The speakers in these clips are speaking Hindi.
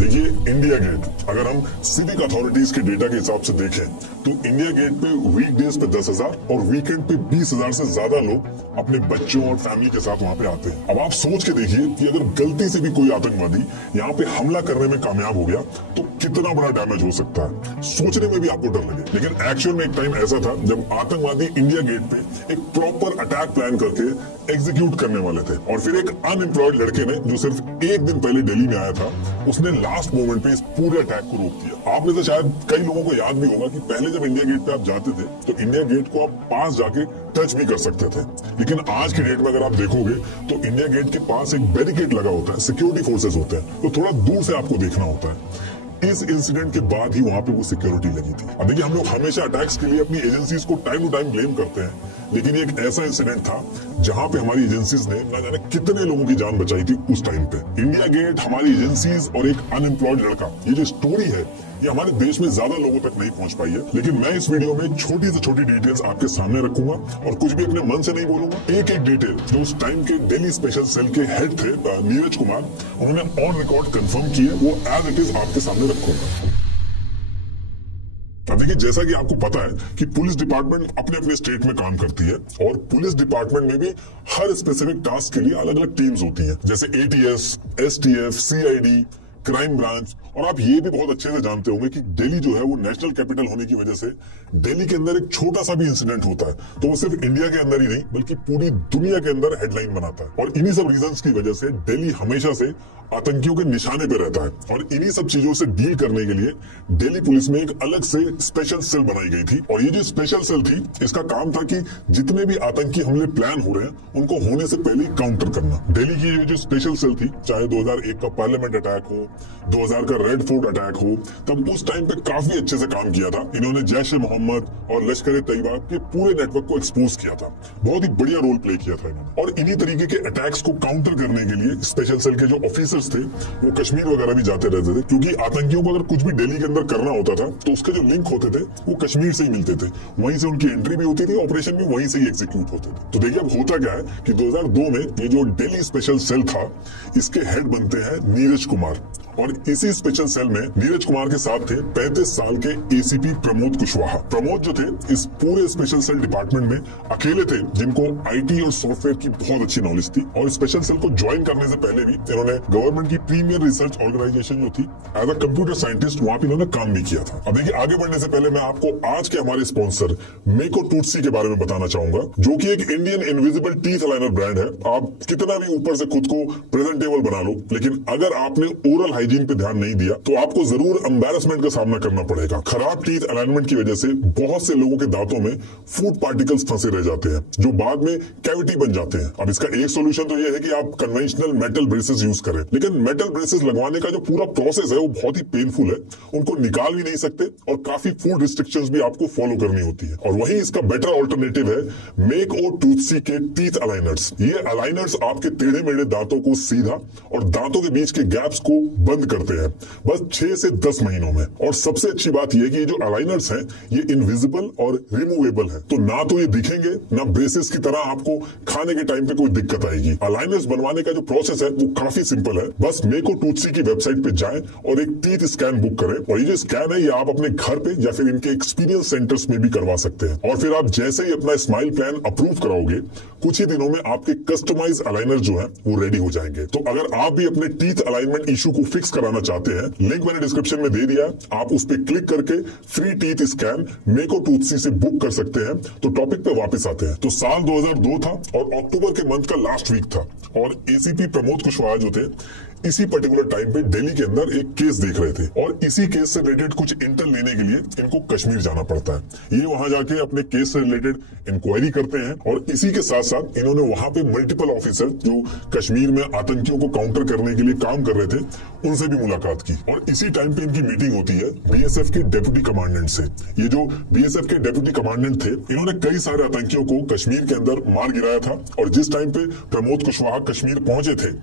देखिए, इंडिया गेट अगर हम सिविक अथॉरिटीज के डेटा के हिसाब से देखें तो इंडिया गेट पे वीकडेज पे 10,000 और वीकेंड पे 20,000 से ज्यादा लोग अपने बच्चों और फैमिली के साथ वहां पे आते हैं। अब आप सोच के देखिए कि अगर गलती से भी कोई आतंकवादी यहाँ पे हमला करने में कामयाब हो गया तो कितना बड़ा डैमेज हो सकता है। सोचने में भी आपको डर लगे, लेकिन एक्चुअल में एक टाइम ऐसा था जब आतंकवादी इंडिया गेट पे एक प्रॉपर अटैक प्लान करके एग्जीक्यूट करने वाले थे, और फिर एक अनएम्प्लॉयड लड़के ने जो सिर्फ एक दिन पहले दिल्ली में आया था उसने लास्ट मोमेंट पे इस पूरे अटैक को रोक दिया। आप में से शायद कई लोगों को याद भी होगा कि पहले जब इंडिया गेट पे आप जाते थे तो इंडिया गेट को आप पास जाके टच भी कर सकते थे, लेकिन आज की डेट में अगर आप देखोगे तो इंडिया गेट के पास एक बैरिकेड लगा होता है, सिक्योरिटी फोर्सेस होते हैं, तो थोड़ा दूर से आपको देखना होता है। इस इंसिडेंट के बाद ही वहां पे वो सिक्योरिटी लगी थी। अब देखिए, हम लोग हमेशा अटैक्स के लिए अपनी एजेंसीज को टाइम टू टाइम ब्लेम करते हैं, लेकिन ये एक ऐसा इंसिडेंट था जहां पे हमारी एजेंसीज ने ना जाने कितने लोगों की जान बचाई थी उस टाइम पे। इंडिया गेट, हमारी एजेंसीज और एक अनएम्प्लॉयड लड़का, ये जो स्टोरी है ये हमारे देश में ज्यादा लोगों तक नहीं पहुंच पाई है, लेकिन मैं इस वीडियो में छोटी से छोटी डिटेल्स आपके सामने रखूंगा और कुछ भी अपने मन से नहीं बोलूंगा। एक एक डिटेल जो उस टाइम के दिल्ली स्पेशल सेल के हेड थे नीरज कुमार, उन्होंने ऑन रिकॉर्ड कंफर्म किए, वो एज इट इज आपके सामने रखूंगा। देखिए, जैसा कि आपको पता है कि पुलिस डिपार्टमेंट अपने अपने स्टेट में काम करती है, और पुलिस डिपार्टमेंट में भी हर स्पेसिफिक टास्क के लिए अलग अलग टीम्स होती हैं, जैसे ATS, STF, CID, crime branch. और आप ये भी बहुत अच्छे से जानते होंगे कि दिल्ली जो है वो नेशनल कैपिटल होने की वजह से दिल्ली के अंदर एक छोटा सा भी इंसिडेंट होता है तो वो सिर्फ इंडिया के अंदर ही नहीं बल्कि पूरी दुनिया के अंदर हेडलाइन बनाता है। और इन्हीं सब रीजंस की वजह से दिल्ली हमेशा से आतंकियों के निशाने पे रहता है, और इन्हीं सब चीजों से डील करने के लिए दिल्ली पुलिस में एक अलग से स्पेशल सेल बनाई गई थी। और ये जो स्पेशल सेल थी, इसका काम था कि जितने भी आतंकी हमले प्लान हो रहे हैं उनको होने से पहले काउंटर करना। दिल्ली की ये जो स्पेशल सेल थी, चाहे 2001 का पार्लियामेंट अटैक हो, 2000 का रेड फोर्ट अटैक हो, तब उस टाइम पे काफी अच्छे से काम किया था। इन्होंने जैश ए मोहम्मद और लश्कर ए तैयबा के पूरे नेटवर्क को एक्सपोज किया था, बहुत ही बढ़िया रोल प्ले किया था इन्होंने। और इन्हीं तरीके के अटैक्स को काउंटर करने के लिए स्पेशल सेल के जो ऑफिसर्स थे वो कश्मीर वगैरह भी जाते रहते थे, क्योंकि आतंकियों को अगर कुछ भी दिल्ली के अंदर करना होता था तो उसके जो लिंक होते थे वो कश्मीर से ही मिलते थे, वहीं से उनकी एंट्री भी होती थी, ऑपरेशन भी वहीं से ही एग्जीक्यूट होते थे। तो देखिए, अब होता क्या है कि 2002 में ये जो दिल्ली स्पेशल सेल था, इसके हेड बनते हैं नीरज कुमार, और इसी स्पेशल सेल में नीरज कुमार के साथ थे 35 साल के एसीपी प्रमोद कुशवाहा। प्रमोद जो थे इस पूरे स्पेशल सेल डिपार्टमेंट में अकेले थे जिनको आईटी और सॉफ्टवेयर की बहुत अच्छी नॉलेज थी, और स्पेशल सेल को ज्वाइन करने से पहले भी इन्होंने गवर्नमेंट की प्रीमियर रिसर्च ऑर्गेनाइजेशन जो थी एज अ कंप्यूटर साइंटिस्ट वहां पे इन्होंने काम भी किया था। अब देखिए, आगे बढ़ने से पहले मैं आपको आज के हमारे स्पॉन्सर मेको टूथसी के बारे में बताना चाहूंगा, जो कि एक Indian invisible teeth aligner brand है। आप कितना भी ऊपर से खुद को प्रेजेंटेबल बना लो, लेकिन अगर आपने ओरल हाइजीन पे ध्यान नहीं दिया तो आपको जरूर एम्बैरेसमेंट का सामना करना पड़ेगा। खराब टीथ अलाइनमेंट की वजह से बहुत से लोगों के दांतों में फूड पार्टिकल्स फंसे रह जाते हैं, जो बाद में कैविटी बन जाते हैं। अब इसका एक सोल्यूशन तो यह है कि आप कन्वेंशनल मेटल ब्रेसेस यूज करें, लेकिन मेटल ब्रेसेस लगवाने का जो पूरा प्रोसेस है वो बहुत ही पेनफुल है, उनको निकाल भी नहीं सकते और काफी फूड रिस्ट्रिक्शंस भी आपको फॉलो करनी होती है। और वहीं इसका बेटर ऑल्टरनेटिव है मेक ओ टूथसी के टीथ अलाइनर्स। ये अलाइनर्स आपके टेढ़े मेढ़े दांतों को सीधा और दांतों के बीच के गैप्स को बंद करते हैं, बस 6 से 10 महीनों में। और सबसे अच्छी बात यह है कि ये जो अलाइनर्स हैं ये इनविजिबल और रिमूवेबल है, तो ना तो ये दिखेंगे ना ब्रेसेस की तरह आपको खाने के टाइम पे कोई दिक्कत आएगी। अलाइनर्स बनवाने का जो प्रोसेस है वो काफी सिंपल है, बस मेको टूथसी की वेबसाइट पे जाएं और एक टीथ स्कैन बुक करें, और ये जो स्कैन है ये आप अपने घर पे या फिर इनके एक्सपीरियंस सेंटर्स में भी करवा सकते हैं। और फिर आप जैसे ही अपना स्माइल प्लान अप्रूव कराओगे, कुछ ही दिनों में आपके कस्टमाइज अलाइनर जो है वो रेडी हो जाएंगे। तो अगर आप भी अपने टीथ अलाइनमेंट इशू को फिक्स कराना चाहते हैं, लिंक मैंने डिस्क्रिप्शन में दे दिया, आप उस पर क्लिक करके फ्री टीथ स्कैन मेको टूथसी से बुक कर सकते हैं। तो टॉपिक पे वापस आते हैं। तो साल 2002 था और अक्टूबर के मंथ का लास्ट वीक था, और एसीपी प्रमोद कुशवाहा जो थे इसी पर्टिकुलर टाइम पे दिल्ली के अंदर एक केस देख रहे थे, और इसी केस से रिलेटेड कुछ इंटर लेने के लिए इनको कश्मीर जाना पड़ता है। ये वहां जाके अपने केस से रिलेटेड इंक्वायरी करते हैं, और इसी के साथ साथ इन्होंने वहां पे मल्टीपल ऑफिसर जो कश्मीर में आतंकियों को काउंटर करने के लिए काम कर रहे थे उनसे भी मुलाकात की। और इसी टाइम पे इनकी मीटिंग होती है बीएसएफ के डेप्यूटी कमांडेंट से। ये जो बीएसएफ के डेप्यूटी कमांडेंट थे, इन्होंने कई सारे आतंकियों को कश्मीर के अंदर मार गिराया था, और जिस टाइम पे प्रमोद कुशवाहा कश्मीर पहुंचे थे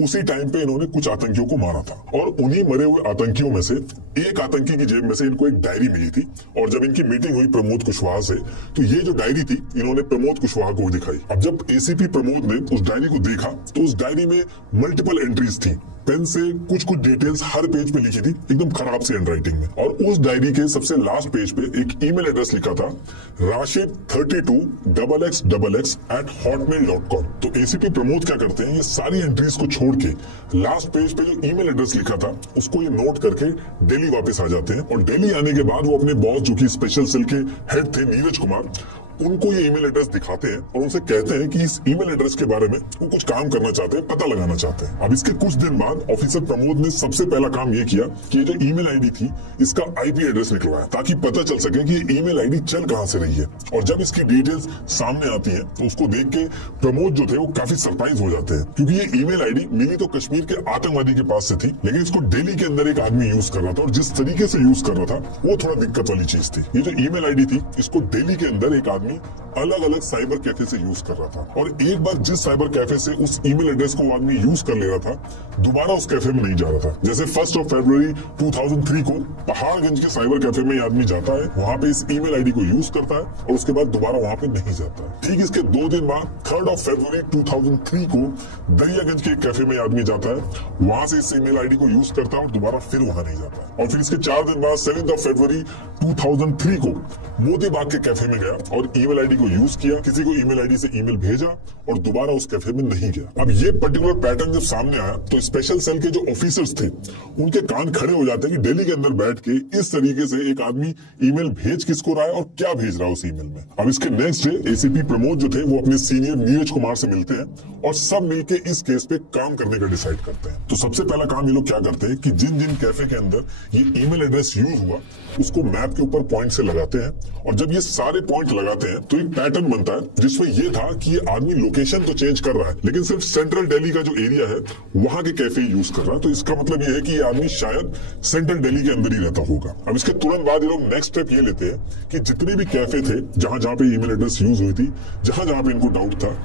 उसी टाइम पे इन्होंने कुछ आतंकियों को मारा था। और उन्हीं मरे हुए आतंकियों में से एक आतंकी की जेब में से इनको एक डायरी मिली थी, और जब इनकी मीटिंग हुई प्रमोद कुशवाहा से तो ये जो डायरी थी इन्होंने प्रमोद कुशवाहा को दिखाई। अब जब एसीपी प्रमोद ने उस डायरी को देखा तो उस डायरी में मल्टीपल एंट्रीज थी, पेन से कुछ कुछ डिटेल्स हर पेज पे लिखी थी एकदम खराब सी हैंडराइटिंग में, और उस डायरी के सबसे लास्ट पेज पे एक ईमेल एड्रेस लिखा था rashid32xxx@hotmail.com। तो एसीपी प्रमोद क्या करते हैं, ये सारी एंट्रीज को छोड़ के लास्ट पेज पे जो ईमेल एड्रेस लिखा था उसको ये नोट करके दिल्ली वापस आ जाते हैं, और दिल्ली आने के बाद वो अपने बॉस जो कि स्पेशल सेल के हेड थे नीरज कुमार, उनको ये ईमेल एड्रेस दिखाते हैं और उनसे कहते हैं कि इस ईमेल एड्रेस के बारे में वो कुछ काम करना चाहते हैं, पता लगाना चाहते हैं। अब इसके कुछ दिन बाद ऑफिसर प्रमोद ने सबसे पहला काम ये किया कि ये जो ईमेल आईडी थी इसका आईपी एड्रेस निकलवाया, ताकि पता चल सके कि ये ईमेल आईडी चल कहां से रही है। और जब इसकी डिटेल्स सामने आती है तो उसको देख के प्रमोद जो थे वो काफी सरप्राइज हो जाते हैं, क्योंकि ये ईमेल आईडी मिली तो कश्मीर के आतंकवादी के पास से थी, लेकिन इसको दिल्ली के अंदर एक आदमी यूज कर रहा था, और जिस तरीके से यूज कर रहा था वो थोड़ा दिक्कत वाली चीज थी। ये जो ईमेल आईडी थी इसको दिल्ली के अंदर एक आदमी अलग अलग साइबर कैफे से यूज कर रहा था, और एक बार जिस साइबर कैफे से उस ईमेल एड्रेस को वो आदमी यूज कर ले रहा था, दोबारा उस कैफे में नहीं जा रहा था। जैसे 1 फरवरी 2003 को पहाड़गंज के साइबर कैफे में ये आदमी जाता है, वहां पे इस ईमेल आईडी को यूज करता है और उसके बाद दोबारा वहां पे नहीं जाता है। ठीक इसके 2 दिन बाद 3 फरवरी 2003 को दरियागंज के एक कैफे में आदमी जाता है, वहां से इस ईमेल आईडी को यूज करता है और दोबारा फिर वहां नहीं जाता, और फिर इसके 4 दिन बाद 7 फरवरी 2003 को मोती बाग के कैफे में गया और ईमेल आईडी को यूज किया, किसी को ईमेल आईडी से ईमेल भेजा और दोबारा उस कैफे में नहीं गया। अब ये पर्टिकुलर पैटर्न जब सामने आया तो स्पेशल सेल के जो ऑफिसर्स थे उनके कान खड़े हो जाते हैं कि दिल्ली के अंदर बैठ के इस तरीके से एक आदमी ईमेल भेज किसको रहा है और क्या भेज रहा है उस ईमेल में। अब इसके नेक्स्ट डे एसीपी प्रमोद जो थे वो अपने सीनियर नीरज कुमार से मिलते हैं और सब मिलके इस केस पे काम करने का डिसाइड करते हैं। तो सबसे पहला काम ये लोग क्या करते हैं कि जिन जिन कैफे के अंदर ये ईमेल एड्रेस यूज हुआ उसको मैप के ऊपर पॉइंट से लगाते हैं, और जब ये सारे पॉइंट लगाते हैं तो एक पैटर्न बनता है जिसमें ये था कि ये आदमी लोकेशन तो चेंज कर रहा है लेकिन सिर्फ सेंट्रल दिल्ली का जो एरिया है वहां के कैफे यूज कर रहा है। तो इसका मतलब ये है कि ये आदमी शायद सेंट्रल दिल्ली के अंदर ही रहता होगा। अब इसके तुरंत बाद ये लोग नेक्स्ट स्टेप ये लेते हैं कि जितने भी कैफे थे जहां जहां पे ईमेल एड्रेस यूज हुई थी, जहां जहां पे इनको डाउट था,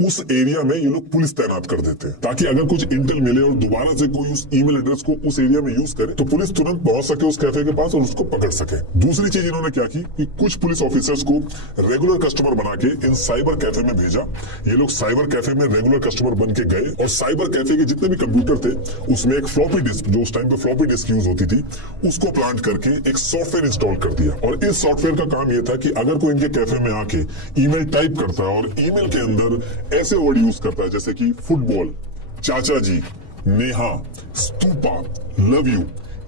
उस एरिया में ये लोग पुलिस तैनात कर देते हैं, ताकि अगर कुछ इंटेल मिले और दोबारा से कोई उस ईमेल एड्रेस को उस एरिया में यूज करे तो पुलिस तुरंत पहुंच सके उस कैफे के पास और उसको पकड़ सके। दूसरी चीज इन्होंने क्या की कि कुछ पुलिस ऑफिसर्स को रेगुलर कस्टमर बना के इन साइबर कैफे में भेजा। ये लोग साइबर कैफे में रेगुलर कस्टमर बन के गए और साइबर कैफे के जितने भी कंप्यूटर थे उसमें एक फ्लॉपी डिस्क, जो उस टाइम पे फ्लॉपी डिस्क यूज होती थी, उसको प्लांट करके एक सॉफ्टवेयर इंस्टॉल कर दिया। और इस सॉफ्टवेयर का काम यह था कि अगर कोई इनके कैफे में आके ईमेल टाइप करता है और ईमेल के अंदर ऐसे वर्ड यूज करता है जैसे कि फुटबॉल, चाचा जी, नेहा, स्तूपा, लव यू,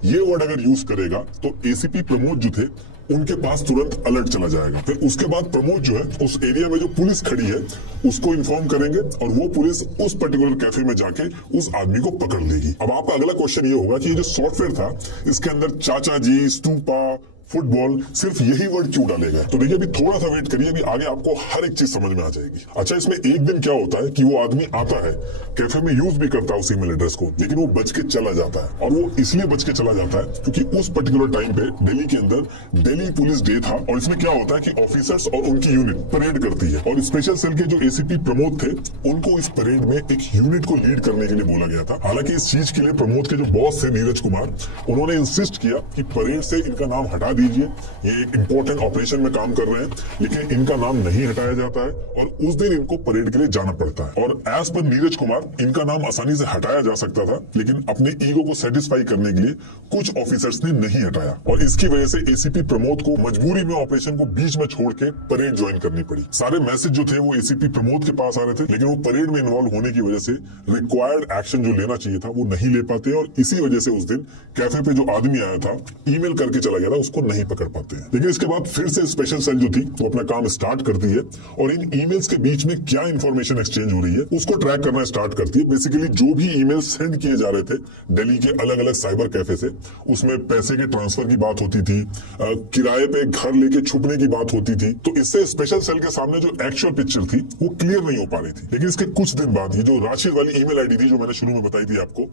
ये वर्ड अगर यूज करेगा तो एसीपी प्रमोद जो थे उनके पास तुरंत अलर्ट चला जाएगा। फिर उसके बाद प्रमोद जो है उस एरिया में जो पुलिस खड़ी है उसको इन्फॉर्म करेंगे और वो पुलिस उस पर्टिकुलर कैफे में जाके उस आदमी को पकड़ लेगी। अब आपका अगला क्वेश्चन ये होगा कि ये जो सॉफ्टवेयर था इसके अंदर चाचा जी, स्तूपा, फुटबॉल, सिर्फ यही वर्ड क्यों डाले गए? तो देखिए अभी थोड़ा सा वेट करिए, अभी आगे आपको हर एक चीज समझ में आ जाएगी। अच्छा, इसमें एक दिन क्या होता है कि वो आदमी आता है, कैफे में यूज भी करता है उस ईमेल एड्रेस को, लेकिन वो बच के चला जाता है। और वो इसलिए बच के चला जाता है क्योंकि उस पर्टिकुलर टाइम पे दिल्ली के अंदर दिल्ली पुलिस डे था, और इसमें क्या होता है कि ऑफिसर्स और उनकी यूनिट परेड करती है, और स्पेशल सेल के जो एसीपी प्रमोद थे उनको इस परेड में एक यूनिट को लीड करने के लिए बोला गया था। हालांकि इस चीज के लिए प्रमोद के जो बॉस थे नीरज कुमार, उन्होंने इंसिस्ट किया कि परेड से इनका नाम हटा दीजिए, ये एक इंपॉर्टेंट ऑपरेशन में काम कर रहे हैं, लेकिन इनका नाम नहीं हटाया जाता है और उस दिन इनको परेड के लिए जाना पड़ता है। और एज पर नीरज कुमार इनका नाम आसानी से हटाया जा सकता था, लेकिन अपने ईगो को सेटिस्फाई करने के लिए कुछ ऑफिसर्स ने नहीं हटाया, और इसकी वजह से एसीपी प्रमोद को मजबूरी में ऑपरेशन को बीच में छोड़ के परेड ज्वाइन करनी पड़ी। सारे मैसेज जो थे वो एसीपी प्रमोद के पास आ रहे थे, लेकिन वो परेड में इन्वॉल्व होने की वजह से रिक्वायर्ड एक्शन जो लेना चाहिए था वो नहीं ले पाते, और इसी वजह से उस दिन कैफे पे जो आदमी आया था ईमेल करके चला गया था उसको नहीं पकड़ पाते हैं। लेकिन इसके बाद फिर से स्पेशल सेल जो थी वो अपना काम स्टार्ट करती है और इन ईमेल्स के बीच में क्या इंफॉर्मेशन एक्सचेंज हो रही है उसको ट्रैक करना स्टार्ट करती है। बेसिकली जो भी ईमेल सेंड किए जा रहे थे दिल्ली के अलग अलग साइबर कैफे से, उसमें पैसे के ट्रांसफर की बात होती थी, किराए पे घर लेके छुपने की बात होती थी, तो इससे स्पेशल सेल के सामने जो एक्चुअल पिक्चर थी वो क्लियर नहीं हो पा रही थी। लेकिन इसके कुछ दिन बाद ये जो राशिद वाली ईमेल आईडी थी जो मैंने शुरू में बताई थी आपको,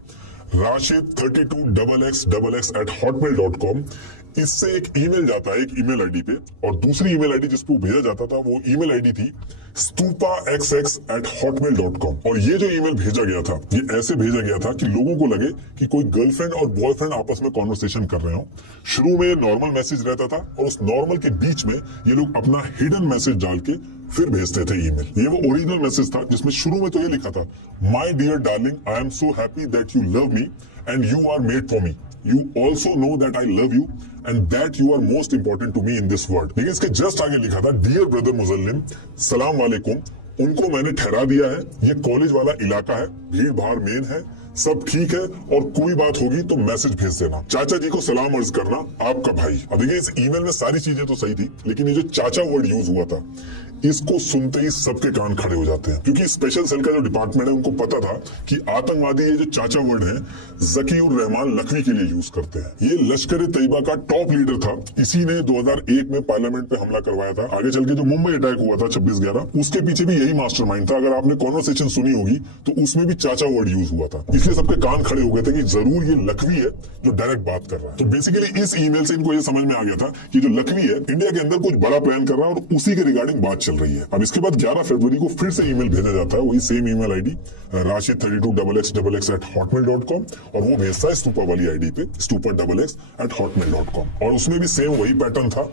rashid32xxx@hotmail.com, इससे एक ईमेल जाता है एक ईमेल आईडी पे, और दूसरी ईमेल आईडी जिस पे भेजा जाता था वो ईमेल आईडी थी stupaxx@hotmail.com। और ये जो ईमेल भेजा गया था ये ऐसे भेजा गया था कि लोगों को लगे कि कोई गर्लफ्रेंड और बॉयफ्रेंड आपस में कॉन्वर्सेशन कर रहे हो। शुरू में नॉर्मल मैसेज रहता था और उस नॉर्मल के बीच में ये लोग अपना हिडन मैसेज डाल के फिर भेजते थे ईमेल। ये वो ओरिजिनल मैसेज था जिसमें शुरू में तो ये लिखा था, my dear darling, I am so happy that you love me and you are made for me. You also know that I love you and that you are most important to me in this world। लेकिन इसके जस्ट आगे लिखा था, डियर ब्रदर मुजल्लिम, सलाम वालेकुम, उनको मैंने ठहरा दिया है, ये कॉलेज वाला इलाका है, भीड़ भाड़ मेन है, सब ठीक है और कोई बात होगी तो मैसेज भेज देना। चाचा जी को सलाम अर्ज करना, आपका भाई। अब देखिए इस ईमेल में सारी चीजें तो सही थी, लेकिन ये जो चाचा वर्ड यूज हुआ था, इसको सुनते ही सबके कान खड़े हो जाते हैं, क्योंकि स्पेशल सेल का जो डिपार्टमेंट है उनको पता था कि आतंकवादी ये जो चाचा वर्ड है जकीउर रहमान लखवी के लिए यूज करते हैं। ये लश्कर तैयबा का टॉप लीडर था, इसी ने 2001 में पार्लियामेंट पे हमला करवाया था। आगे चल के जो मुंबई अटैक हुआ था 26/11, उसके पीछे भी यही मास्टरमाइंड था। अगर आपने कॉन्वर्सेशन सुनी होगी तो उसमें भी चाचा वर्ड यूज हुआ था, इसलिए सबके कान खड़े हो गए थे कि जरूर ये लखवी है जो डायरेक्ट बात कर रहा है। तो बेसिकली इस ईमेल से इनको ये समझ में आ गया था कि जो लखवी है इंडिया के अंदर कुछ बड़ा प्लान कर रहा है और उसी के रिगार्डिंग बात चल रही है। अब इसके बाद 11 फरवरी को फिर से ईमेल भेजा जाता है, वही सेम ईमेल आईडी rashid32xxx@hotmail.com, और वो भेजता है स्तूपा वाली आईडी पे stupa@hotmail.com, और उसमें भी सेम वही पैटर्न था।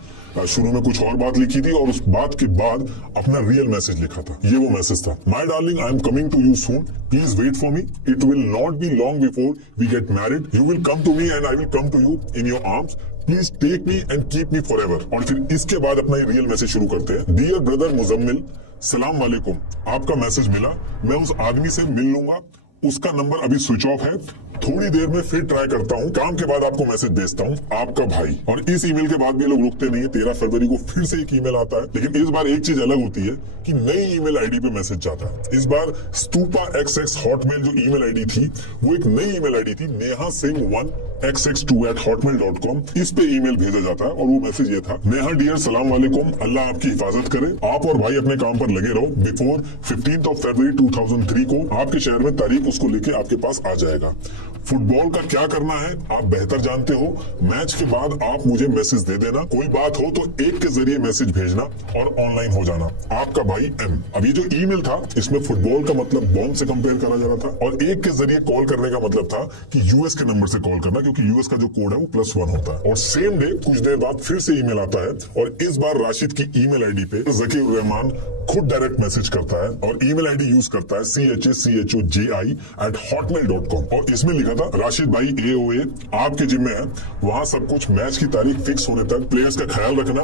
शुरू में कुछ और बात लिखी थी और उस बात के बाद अपना रियल मैसेज लिखा था। ये वो मैसेज था, my darling, I am coming to you soon, please wait for me, it will not be long before we get married, you will come to me and I will come to you in your arms, please take me and keep me forever. और फिर इसके बाद अपना ये रियल मैसेज शुरू करते हैं, डियर ब्रदर मुजम्मिल, सलाम वालेकुम, आपका मैसेज मिला, मैं उस आदमी से मिल लूंगा, उसका नंबर अभी स्विच ऑफ है, थोड़ी देर में फिर ट्राई करता हूँ, काम के बाद आपको मैसेज भेजता हूँ, आपका भाई। और इस ईमेल के बाद भी लोग रुकते नहीं है, 13 फरवरी को फिर से एक ईमेल आता है, लेकिन इस बार एक चीज अलग होती है कि नई ईमेल आईडी पे मैसेज जाता है। इस बार stupa@xx हॉटमेल जो ईमेल आईडी थी वो एक नई ईमेल आईडी थी, नेहा सिंह 1xx2@hotmail.com, इस पे ईमेल भेजा जाता है और वो मैसेज ये था, नेहा डियर, सलाम वालेकुम, अल्लाह आपकी हिफाजत करे, आप और भाई अपने काम पर लगे रहो, बिफोर 15 फरवरी 2003 को आपके शहर में तारीख उसको लेके आपके पास आ जाएगा। फुटबॉल का क्या करना है आप बेहतर जानते हो, मैच के बाद आप मुझे मैसेज दे देना, कोई बात हो तो एक के जरिए मैसेज भेजना और ऑनलाइन हो जाना, आपका भाई एम। अब ये जो ईमेल था इसमें फुटबॉल का मतलब बॉम्ब से कंपेयर करा जा रहा था और एक के जरिए कॉल करने का मतलब था कि यूएस के नंबर से कॉल करना, क्योंकि यूएस का जो कोड है वो +1 होता है। और सेम डे कुछ देर बाद फिर से ईमेल आता है और इस बार राशिद की ईमेल आईडी पे जकीउर रहमान खुद डायरेक्ट मैसेज करता है और ईमेल आईडी यूज करता है CHACHOJI@hotmail.com, और इसमें लिखा था, राशिद भाई AOA आपके जिम्मे है, वहां सब कुछ मैच की तारीख फिक्स होने तक प्लेयर्स का ख्याल रखना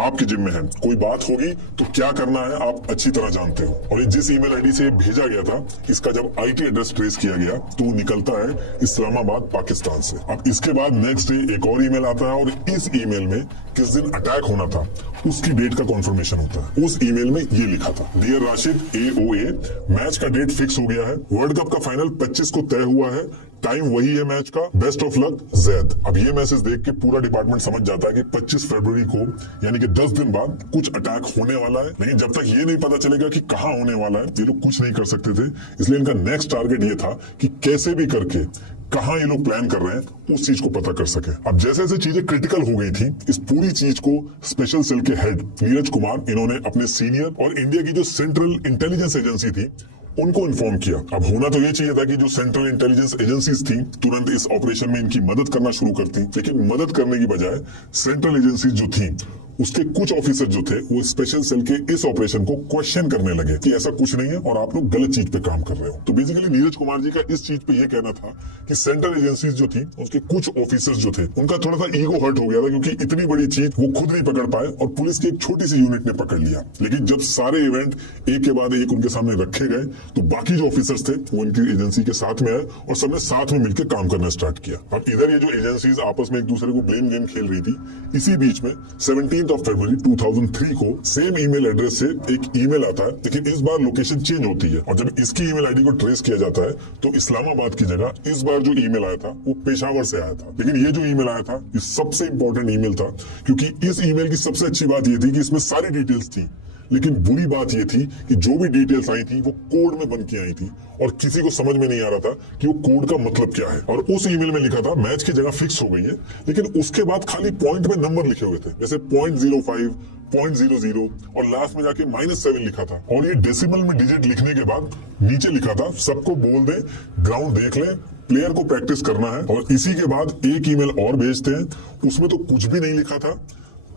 आपके जिम्मे है, कोई बात होगी तो क्या करना है आप अच्छी तरह जानते हो। और जिस ईमेल आईडी से भेजा गया था इसका जब IT एड्रेस ट्रेस किया गया तो वो निकलता है इस्लामाबाद पाकिस्तान से। अब इसके बाद नेक्स्ट डे एक और ईमेल आता है और इस ईमेल में किस दिन अटैक होना था उसकी डेट का कंफर्मेशन होता है। उस ईमेल में ये लिखा था, डियर राशिद AOA, मैच का डेट फिक्स हो गया है, वर्ल्ड कप का फाइनल 25 को तय हुआ है, टाइम वही है मैच का, बेस्ट ऑफ लक जैद। अब ये मैसेज देख के पूरा डिपार्टमेंट समझ जाता है कि 25 फरवरी को यानी कि 10 दिन बाद कुछ अटैक होने वाला है, लेकिन जब तक ये नहीं पता चलेगा कि कहाँ होने वाला है ये लोग कुछ नहीं कर सकते थे, इसलिए इनका नेक्स्ट टारगेट ये था कि कैसे भी करके कहाँ ये लोग प्लान कर रहे हैं उस चीज को पता कर सके। अब जैसे जैसे चीजें क्रिटिकल हो गई थी, इस पूरी चीज को स्पेशल सेल के हेड नीरज कुमार, इन्होंने अपने सीनियर और इंडिया की जो सेंट्रल इंटेलिजेंस एजेंसी थी उनको इन्फॉर्म किया। अब होना तो ये चाहिए था कि जो सेंट्रल इंटेलिजेंस एजेंसीज थी तुरंत इस ऑपरेशन में इनकी मदद करना शुरू करती, लेकिन मदद करने की बजाय सेंट्रल एजेंसीज जो थी उसके कुछ ऑफिसर जो थे वो स्पेशल सेल के इस ऑपरेशन को क्वेश्चन करने लगे कि ऐसा कुछ नहीं है और आप लोग गलत चीज पे काम कर रहे हो। तो बेसिकली नीरज कुमार जी का इस चीज पे ये कहना था कि सेंट्रल एजेंसीज जो थी उसके कुछ ऑफिसर्स जो थे उनका थोड़ा सा ईगो हर्ट हो गया था, क्योंकि इतनी बड़ी चीज वो खुद नहीं पकड़ पाए और पुलिस की एक छोटी सी यूनिट ने पकड़ लिया। लेकिन जब सारे इवेंट एक के बाद एक उनके सामने रखे गए तो बाकी जो ऑफिसर्स थे वो उनकी एजेंसी के साथ में आए और सबने साथ में मिलकर काम करना स्टार्ट किया। अब इधर ये जो एजेंसीज आपस में एक दूसरे को ब्लेम गेम खेल रही थी, इसी बीच में 17 फरवरी 2003 को सेम ईमेल एड्रेस से एक ईमेल आता है, लेकिन इस बार लोकेशन चेंज होती है और जब इसकी ईमेल आईडी को ट्रेस किया जाता है तो इस्लामाबाद की जगह इस बार जो ईमेल आया था वो पेशावर से आया था। लेकिन ये जो ईमेल आया था ये सबसे इंपॉर्टेंट ईमेल था, क्योंकि इस ईमेल की सबसे अच्छी बात ये थी कि इसमें सारी डिटेल्स थी, लेकिन बुरी बात ये थी कि जो भी डिटेल्स आई थी वो कोड में बन के आई थी और किसी को समझ में नहीं आ रहा था कि वो कोड का मतलब क्या है। और उस ईमेल में लिखा था मैच की जगह फिक्स हो गई है, लेकिन उसके बाद खाली पॉइंट में नंबर लिखे हुए थे, जैसे 0.05, 0.00 और लास्ट में जाके -7 लिखा था। और ये डेसिमल में डिजिट लिखने के बाद नीचे लिखा था सबको बोल दे ग्राउंड देख ले, प्लेयर को प्रैक्टिस करना है। और इसी के बाद एक ईमेल और भेजते हैं, उसमें तो कुछ भी नहीं लिखा था,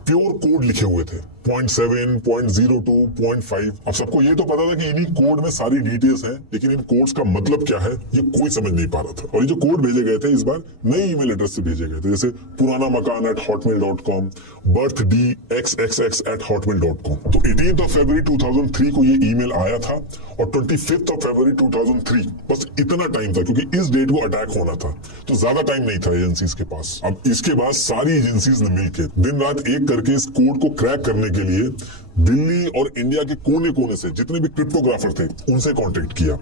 प्योर कोड लिखे हुए थे, 0.7, 0.02, 0.5। अब सबको ये तो पता था कि इन्हीं कोड में सारी डिटेल्स हैं, लेकिन इन कोड्स का मतलब क्या है ये कोई समझ नहीं पा रहा था। और ये जो कोड भेजे गए थे इस बार नई ईमेल एड्रेस से भेजे गए थे, जैसे पुराना मकान @hotmail.com, birthdxxx@hotmail.com। तो 18 फरवरी 2003 को ये ईमेल आया था और 25 फरवरी 2003 बस इतना टाइम था, क्योंकि इस डेट को अटैक होना था, तो ज्यादा टाइम नहीं था एजेंसीज के पास। अब इसके बाद सारी एजेंसीज ने मिलकर दिन रात एक करके इस कोड को क्रैक करने के लिए दिल्ली और इंडिया के कोने कोने से जितने भी क्रिप्टोग्राफर थे उनसे कांटेक्ट किया।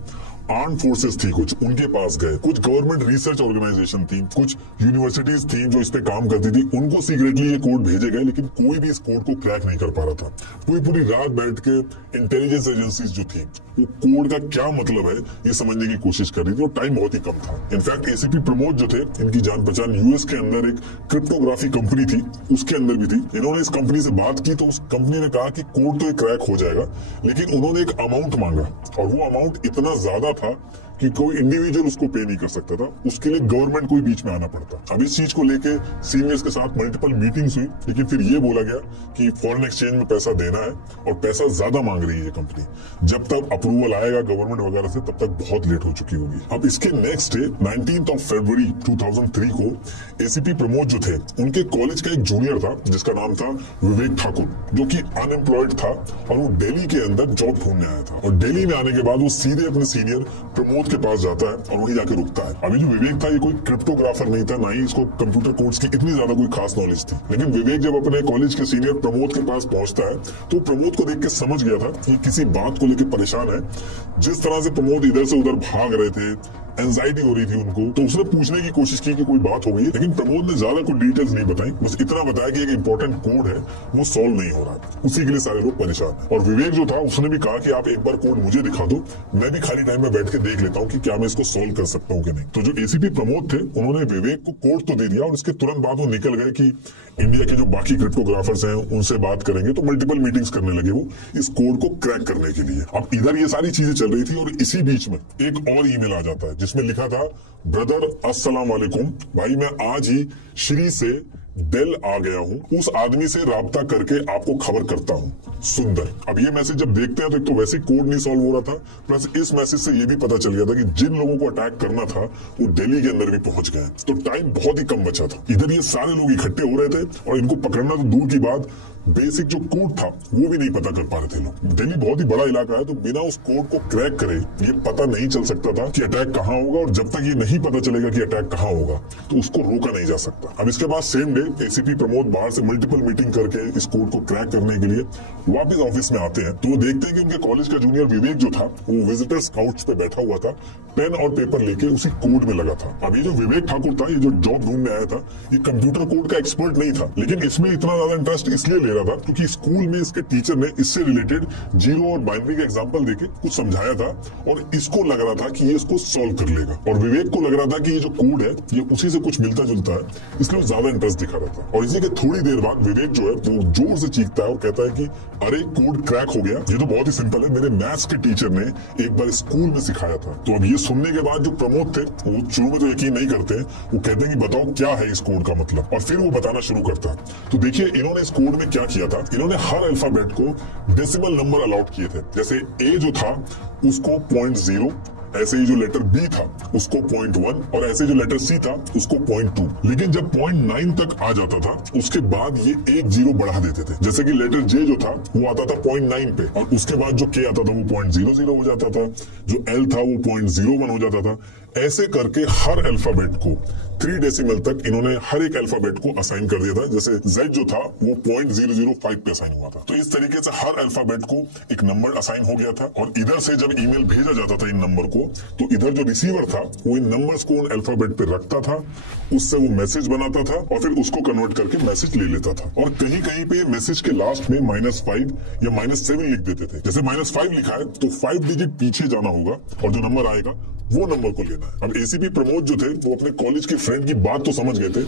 आर्म फोर्सेस थी कुछ, उनके पास गए, कुछ गवर्नमेंट रिसर्च ऑर्गेनाइजेशन थी, कुछ यूनिवर्सिटीज थी जो इस पे काम करती थी, उनको सीक्रेटली ये कोड भेजे गए, लेकिन कोई भी इस कोड को क्रैक नहीं कर पा रहा था। पूरी रात बैठ के इंटेलिजेंस एजेंसीज जो थी वो कोड का क्या मतलब है ये समझने की कोशिश कर रही थी, और टाइम बहुत ही कम था। इनफैक्ट एसीपी प्रमोद जो थे, इनकी जान पहचान यूएस के अंदर एक क्रिप्टोग्राफी कंपनी थी, उसके अंदर भी थी। इन्होंने इस कंपनी से बात की तो उस कंपनी ने कहा कि कोड तो क्रैक हो जाएगा, लेकिन उन्होंने एक अमाउंट मांगा, और वो अमाउंट इतना ज्यादा था कि कोई इंडिविजुअल उसको पे नहीं कर सकता था, उसके लिए गवर्नमेंट को ही बीच में आना पड़ता। अब इस चीज को लेके सीनियर्स के साथ मल्टीपल मीटिंग्स हुई, लेकिन फिर ये बोला गया कि फॉरेन एक्सचेंज में पैसा देना है और पैसा ज्यादा मांग रही है ये कंपनी, जब तक अप्रूवल आएगा गवर्नमेंट वगैरह से तब तक बहुत लेट हो चुकी होगी। अब इसके नेक्स्ट डे 19 फरवरी 2003 को एसीपी प्रमोद जो थे, उनके कॉलेज का एक जूनियर था जिसका नाम था विवेक ठाकुर, जो कि अनएम्प्लॉयड था और वो दिल्ली के अंदर जॉब ढूंढने आया था। और दिल्ली में आने के बाद वो सीधे अपने सीनियर प्रमोद के पास जाता है और वहीं जाकर रुकता है। अभी जो विवेक था ये कोई क्रिप्टोग्राफर नहीं था, ना ही इसको कंप्यूटर कोड्स की इतनी ज्यादा कोई खास नॉलेज थी, लेकिन विवेक जब अपने कॉलेज के सीनियर प्रमोद के पास पहुंचता है तो प्रमोद को देख के समझ गया था कि किसी बात को लेकर परेशान है। जिस तरह से प्रमोद इधर से उधर भाग रहे थे, एंजाइटी हो रही थी उनको, तो उसने पूछने की कोशिश की कि कोई बात हो गई है, लेकिन प्रमोद ने ज्यादा कोई डिटेल्स नहीं बताई, बस इतना बताया कि एक इंपॉर्टेंट कोड है वो सॉल्व नहीं हो रहा, उसी के लिए सारे लोग परेशान हैं। और विवेक जो था उसने भी कहा कि आप एक बार कोड मुझे दिखा दो, मैं भी खाली टाइम में बैठ के देख लेता हूँ कि क्या मैं इसको सॉल्व कर सकता हूँ कि नहीं। तो जो एसीपी प्रमोद थे उन्होंने विवेक को कोड तो दे दिया, और इसके तुरंत बाद वो निकल गए कि इंडिया के जो बाकी क्रिप्टोग्राफर्स हैं उनसे बात करेंगे, तो मल्टीपल मीटिंग्स करने लगे वो इस कोड को क्रैक करने के लिए। अब इधर ये सारी चीजें चल रही थी और इसी बीच में एक और ईमेल आ जाता है जिसमें लिखा था, ब्रदर अस्सलाम वालेकुम, भाई मैं आज ही श्री से दिल आ गया हूँ, उस आदमी से राब्ता करके आपको खबर करता हूँ, सुंदर। अब ये मैसेज जब देखते हैं तो एक तो वैसे कोड नहीं सॉल्व हो रहा था, प्लस इस मैसेज से ये भी पता चल गया था कि जिन लोगों को अटैक करना था वो दिल्ली के अंदर भी पहुंच गए, तो टाइम बहुत ही कम बचा था। इधर ये सारे लोग इकट्ठे हो रहे थे और इनको पकड़ना तो दूर की बात, बेसिक जो कोड था वो भी नहीं पता कर पा रहे थे लोग। दिल्ली बहुत ही बड़ा इलाका है, तो बिना उस कोड को क्रैक करे ये पता नहीं चल सकता था कि अटैक कहाँ होगा, और जब तक ये नहीं पता चलेगा कि अटैक कहाँ होगा तो उसको रोका नहीं जा सकता। अब इसके बाद सेम डे एसीपी प्रमोद बाहर से मल्टीपल मीटिंग करके इस कोड को क्रैक करने के लिए वापिस ऑफिस में आते हैं, तो वो देखते हैं कि उनके कॉलेज का जूनियर विवेक जो था वो विजिटर्स काउच पे बैठा हुआ था, पेन और पेपर लेके उसी कोड में लगा था। अब ये जो विवेक ठाकुर था, ये जो जॉब ढूंढने आया था, ये कंप्यूटर कोड का एक्सपर्ट नहीं था, लेकिन इसमें इतना ज्यादा इंटरेस्ट इसलिए ले रहा था क्योंकि स्कूल में इसके टीचर ने इससे रिलेटेड जीरो और बाइनरी का एग्जांपल देके कुछ समझाया था, और इसको लग रहा था कि ये इसको सॉल्व कर लेगा, और विवेक को लग रहा था कि ये जो कोड है ये उसी से कुछ मिलता जुलता है, इसलिए वो ज्यादा इंटरेस्ट दिखा रहा था। और इसी के थोड़ी देर बाद विवेक जो है वो जोर से चीखता है और कहता है कि अरे कोड क्रैक हो गया, ये तो बहुत ही सिंपल है, मेरे मैथ्स के टीचर ने एक बार स्कूल में सिखाया था। तो अब ये सुनने के बाद जो प्रमोद थे वो शुरू में तो यकीन नहीं करते, वो कहते हैं कि बताओ क्या है इस कोड का मतलब, और फिर वो बताना शुरू करता है। तो देखिए इन्होंने इस कोड में क्या किया था, इन्होंने हर अल्फाबेट को डेसिमल नंबर अलॉट किए थे। जैसे ए जो था उसको 0.0, ऐसे ही जो लेटर बी था उसको 0.1, और ऐसे जो लेटर सी था उसको 0.2। लेकिन जब 0.9 तक आ जाता था उसके बाद ये एक जीरो बढ़ा देते थे। जैसे कि लेटर जे जो था वो आता था 0.9 पे, और उसके बाद जो के आता था वो 0.00 हो जाता था, जो एल था वो 0.01 हो जाता था। ऐसे करके हर अल्फाबेट को 3 डेसिमल तक इन्होंने हर एक अल्फाबेट को असाइन कर दिया था। जैसे Z जो था वो 0.005 पे असाइन हुआ था। तो इस तरीके से हर अल्फाबेट को एक नंबर असाइन हो गया था, और इधर से जब ईमेल भेजा जाता था इन नंबर को, तो इधर जो रिसीवर था वो इन नंबर्स को उन अल्फाबेट पे रखता था, उससे वो मैसेज बनाता था और फिर उसको कन्वर्ट करके मैसेज ले लेता था। और कहीं कहीं पे मैसेज के लास्ट में -5 या -7 लिख देते थे। जैसे -5 लिखा है तो 5 डिजिट पीछे जाना होगा और जो नंबर आएगा वो नंबर को लेना है। अब एसीपी प्रमोद जो थे वो अपने कॉलेज की फ्रेंड की बात तो समझ गए थे,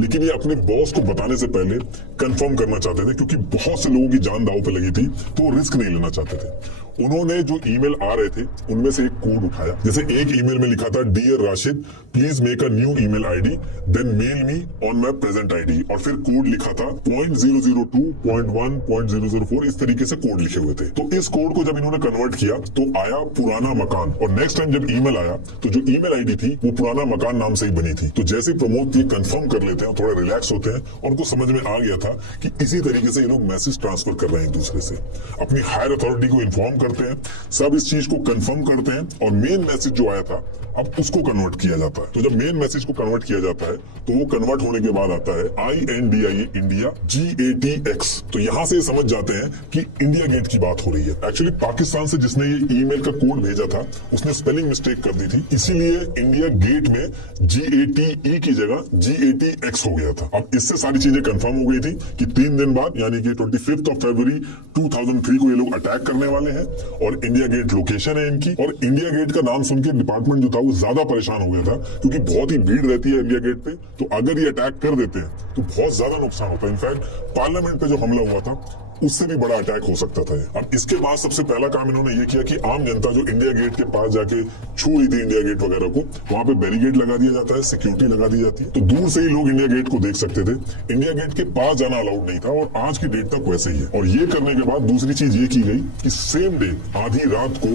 लेकिन ये अपने बॉस को बताने से पहले कंफर्म करना चाहते थे, क्योंकि बहुत से लोगों की जान दांव पे लगी थी, तो वो रिस्क नहीं लेना चाहते थे। उन्होंने जो ईमेल आ रहे थे उनमें से एक कोड उठाया। जैसे एक ईमेल में लिखा था, dear Rashid please make a new email ID then mail me on my present ID, और फिर कोड लिखा था 0.002.1.004, इस तरीके से कोड लिखे हुए थे। तो इस कोड को जब इन्होंने कन्वर्ट किया तो आया पुराना मकान, और नेक्स्ट टाइम जब ईमेल आया तो जो ईमेल आईडी थी वो पुराना मकान नाम से ही बनी थी। तो जैसे प्रमोद ये कंफर्म कर लेते हैं, थोड़ा रिलैक्स होते हैं, और उनको समझ में आ गया था कि इसी तरीके से ये लोग मैसेज ट्रांसफर कर रहे हैं एक दूसरे से, अपनी हायर अथॉरिटी को इन्फॉर्म करते हैं, सब इस चीज को कंफर्म करते हैं, और मेन मैसेज जो आया था अब उसको कन्वर्ट किया जाता है। तो जब मेन मैसेज को कन्वर्ट किया जाता है तो वो कन्वर्ट होने के बाद आता है INDIA इंडिया GATX। तो यहां से समझ जाते हैं कि इंडिया गेट की बात हो रही है। एक्चुअली पाकिस्तान से जिसने ये ईमेल का कोड भेजा था उसने स्पेलिंग मिस्टेक कर दी थी, इसीलिए इंडिया गेट में GATE की जगह GATX हो गया था। अब इससे सारी चीजें कंफर्म हो गई थी कि 3 दिन बाद यानी कि 25 फरवरी 2003 को ये लोग अटैक करने वाले हैं, और इंडिया गेट लोकेशन है इनकी। और इंडिया गेट का नाम सुन के डिपार्टमेंट जो था वो ज्यादा परेशान हो गया था, क्योंकि बहुत ही भीड़ रहती है इंडिया गेट पे, तो अगर ये अटैक कर देते हैं तो बहुत ज्यादा नुकसान होता है। इनफैक्ट पार्लियामेंट पे जो हमला हुआ था उससे भी बड़ा अटैक हो सकता था। अब इसके बाद सबसे पहला काम इन्होंने ये किया कि आम जनता जो इंडिया गेट के पास जाके छू रही थी इंडिया गेट वगैरह को, वहां पे बैरिकेड लगा दिया जाता है, सिक्योरिटी लगा दी जाती है, तो दूर से ही लोग इंडिया गेट को देख सकते थे। इंडिया गेट के पास जाना अलाउड नहीं था, और आज की डेट तक वैसे ही है। और ये करने के बाद दूसरी चीज ये की गई कि सेम डे आधी रात को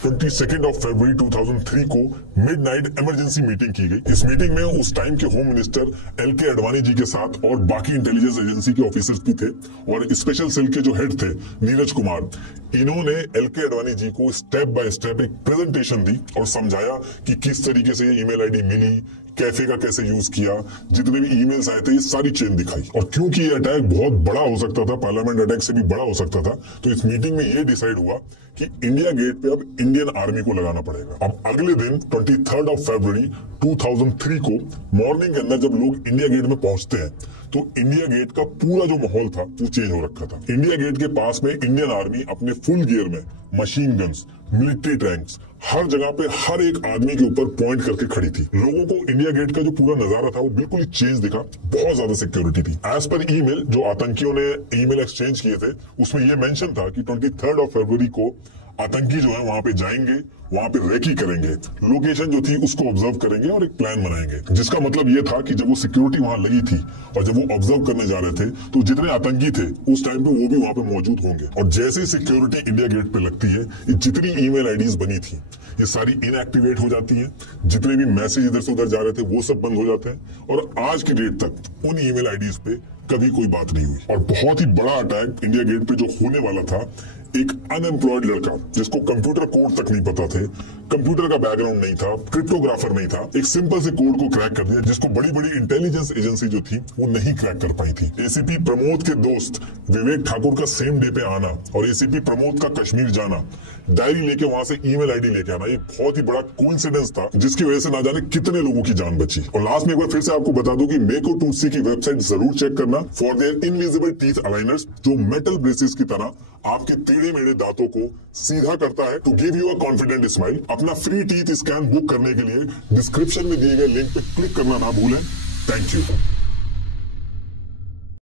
22 फरवरी 2003 को मिडनाइट इमरजेंसी मीटिंग की गई। इस मीटिंग में उस टाइम के home minister LK Advani ji के साथ और बाकी इंटेलिजेंस एजेंसी के ऑफिसर्स भी थे, और स्पेशल सेल के जो हेड थे नीरज कुमार, इन्होंने LK अडवाणी जी को स्टेप बाय स्टेप एक प्रेजेंटेशन दी और समझाया कि किस तरीके से ये ईमेल आईडी मिली, कैफे का कैसे यूज किया, जितने भी ईमेल्स आए थे ये सारी चेन दिखाई। और क्योंकि ये अटैक बहुत बड़ा हो सकता था, पार्लियामेंट अटैक से भी बड़ा हो सकता था, तो इस मीटिंग में ये डिसाइड हुआ कि इंडिया गेट पे अब इंडियन आर्मी को लगाना पड़ेगा। अब अगले दिन 23 फरवरी 2003 को मॉर्निंग के अंदर जब लोग इंडिया गेट में पहुंचते हैं तो इंडिया गेट का पूरा जो माहौल था वो चेंज हो रखा था। इंडिया गेट के पास में इंडियन आर्मी अपने फुल गियर में मशीन गन्स, मिलिट्री टैंक्स, हर जगह पे हर एक आदमी के ऊपर पॉइंट करके खड़ी थी। लोगों को इंडिया गेट का जो पूरा नजारा था वो बिल्कुल चेंज दिखा, बहुत ज्यादा सिक्योरिटी थी। एज पर ईमेल जो आतंकियों ने ईमेल एक्सचेंज किए थे उसमें ये मेंशन था कि 23 फरवरी को आतंकी जो है वहां पे जाएंगे, वहां पे रेकी करेंगे, लोकेशन जो थी उसको ऑब्जर्व करेंगे और एक प्लान बनाएंगे। जिसका मतलब ये था कि जब वो सिक्योरिटी वहां लगी थी और जब वो ऑब्जर्व करने जा रहे थे तो जितने आतंकी थे उस टाइम पे वो भी वहां पे मौजूद होंगे। और जैसे सिक्योरिटी इंडिया गेट पे लगती है, ये जितनी ईमेल आईडीज बनी थी ये सारी इनएक्टिवेट हो जाती है, जितने भी मैसेज इधर से उधर जा रहे थे वो सब बंद हो जाते हैं, और आज की डेट तक उन ईमेल आईडीज पे कभी कोई बात नहीं हुई। और बहुत ही बड़ा अटैक इंडिया गेट पे जो होने वाला था, एक अनएम्प्लॉयड लड़का जिसको कंप्यूटर कोड तक नहीं पता थे, कंप्यूटर का बैकग्राउंड नहीं था, क्रिप्टोग्राफर नहीं था, एक सिंपल से कोड को क्रैक कर दिया जिसको बड़ी बड़ी इंटेलिजेंस एजेंसी जो थी वो नहीं क्रैक कर पाई थी। एसीपी प्रमोद के दोस्त विवेक ठाकुर का सेम डे पे आना और एसीपी प्रमोद का कश्मीर जाना, डायरी लेके वहां से ईमेल आईडी लेके आना, ये बहुत ही बड़ा कोइंसिडेंस था जिसकी वजह से ना जाने कितने लोगों की जान बची। और लास्ट में एक बार फिर से आपको बता दूं कि मेको टूटसी की वेबसाइट जरूर चेक करना for their invisible teeth aligners, जो मेटल ब्रेसेस की तरह आपके टेढ़े मेढ़े दांतों को सीधा करता है to give you a confident smile. अपना फ्री टीथ स्कैन बुक करने के लिए डिस्क्रिप्शन में दिए गए लिंक पे क्लिक करना ना भूलें। Thank you.